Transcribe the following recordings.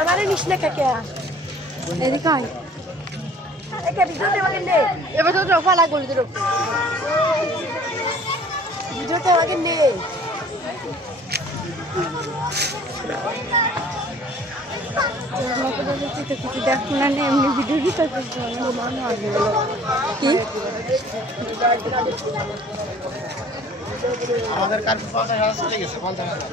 আমারে নিশলে কাকে এদিকে আয় একে ভিডিওতে আমাকে নে এবার তো রফা লাগ বলি তো ভিডিওতে আমাকে নে কিছু দেখো না এমনি ভিডিও দিতে কি আমাদের কাছে পাওয়া চলে গেছে বলতে হবে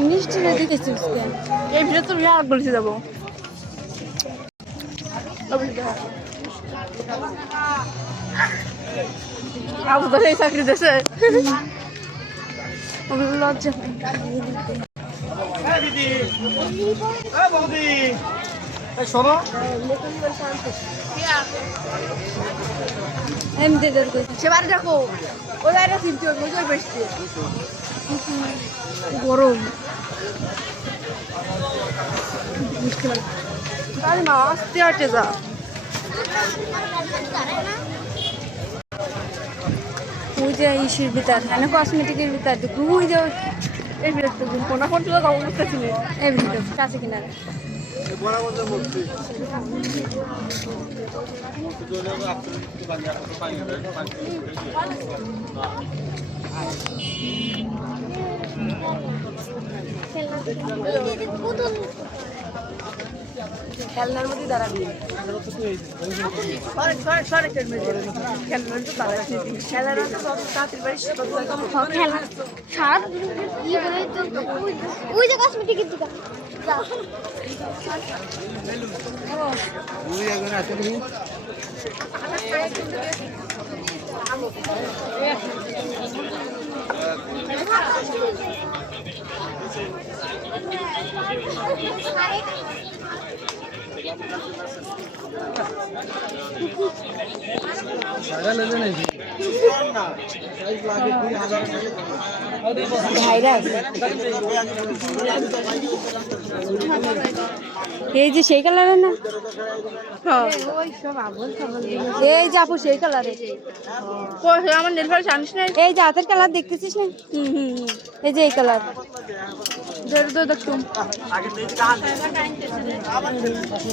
মিষ্টি দিতেছি এই ভিডিও তো আর বলছি যাবো আবু তো এই চাকরি দেশে লজ্জা শোনো সে বাড়ি দেখো ওই বাইরে কিনতে হবে ওই বেশি গরম আরে মা আস্তে আটে যা ওই যে ইসের ভিতর হ্যাঁ কসমেটিকের ভিতর দেখো ওই যে এই ভিতর তো কোনা ফোন তুলে গাও করতেছি এই ভিতর কাছে কিনারে খেলনার মধ্যে দাঁড়াবি ওই যে কসমেটিকের দোকান এই যে সেই কালারের না এই যে আপু সেই কালারের আমার নেলপালিশ আনিস না এই যে হাতের কালার দেখতেছিস না এই যে এই কালার দেখুন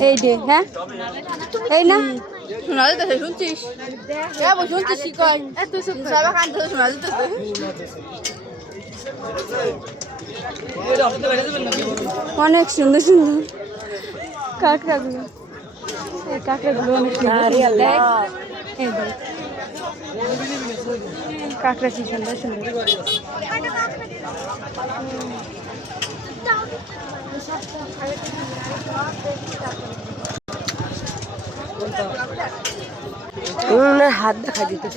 এই যে হ্যাঁ এই না শোনা যেতেছে শুনছিস শুনছিস শোনা যেতেছে অনেক সুন্দর সুন্দর কাঁকড়াগুলো এই কাঁকড়াগুলো অনেক সুন্দর কাঁকড়া কি সুন্দর সুন্দর হাত দেখা দিতে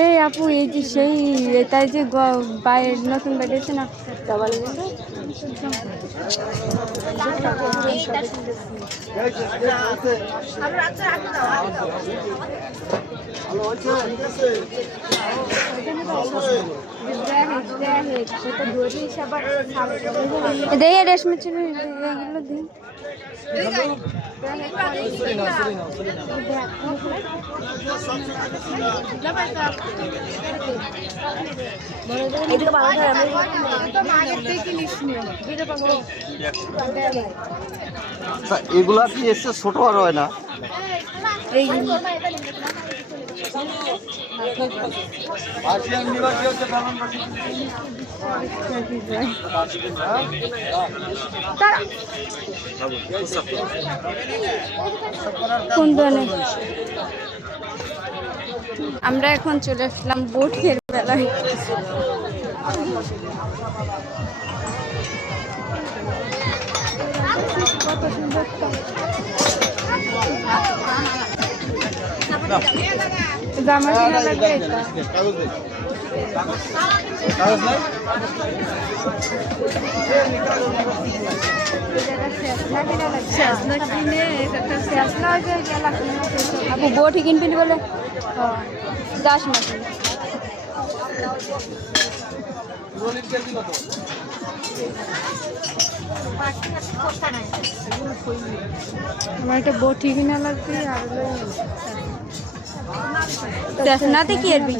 এই আপু এই যে সেই তাই যে বাইরের নতুন বেরিয়েছে না দেখে রেশমি ছিল এগুলো দিই এগুলা কি এসে ছোট আর হয় না আমরা এখন চলে আসলাম বোটের বেলায় কত সুন্দর জামা কিনা লাগবে আপু বোটই কিনবি বলে যাস না আমার একটা বটি কিনা লাগবে আর দেখনাতে কি আরবি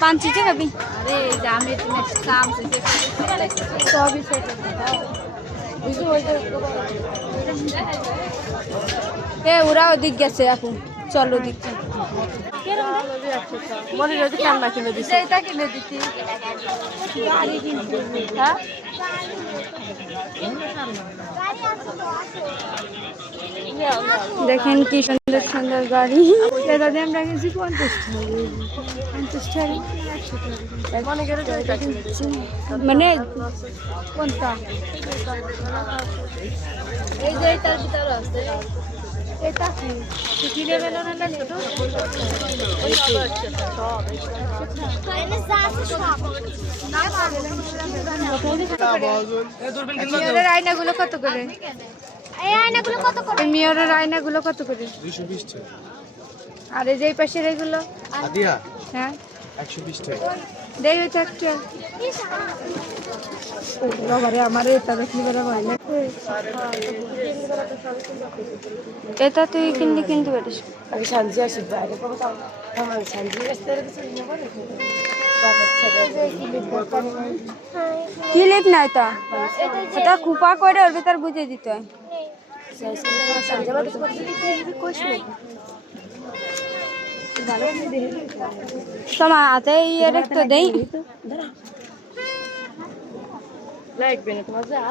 পাঁচটি খাবি अरे जामे तुम्हें शाम से সবই সেটা এ ওরা ওদিক গেছে এখন চল ওদিক মনে যদি ঠান্ডা কিনে দিচ্ছে এটা কিনে দিচ্ছি হ্যাঁ দেখেন কি সুন্দর সুন্দর গাড়ি এটা দিয়ে আমরা গেছি 50 টাকা মানে কোনটা এই যে এটার ভিতর আছে এটা কি কিনে বেলো না ছোট মিয়রের আয়নাগুলো কত করে মিয়রের আয়নাগুলো কত করে 220 টাকা আর এই যে এই পাশের এগুলো আদিয়া হ্যাঁ 120 টাকা দেখবে তো একটা বাবারে আমার এটা দেখলি বলে ভয় লাগে এটা তুই কিনতে পারিস আগে শান্তি আসি বাইরে কোনো কাম আমার শান্তি আসতে ক্লিপ নাই তা এটা কুপা করে ওর ভিতর বুঝে দিতে হয় তোমার হাতে ইয়ে তো দেই লাগবে না তোমার যা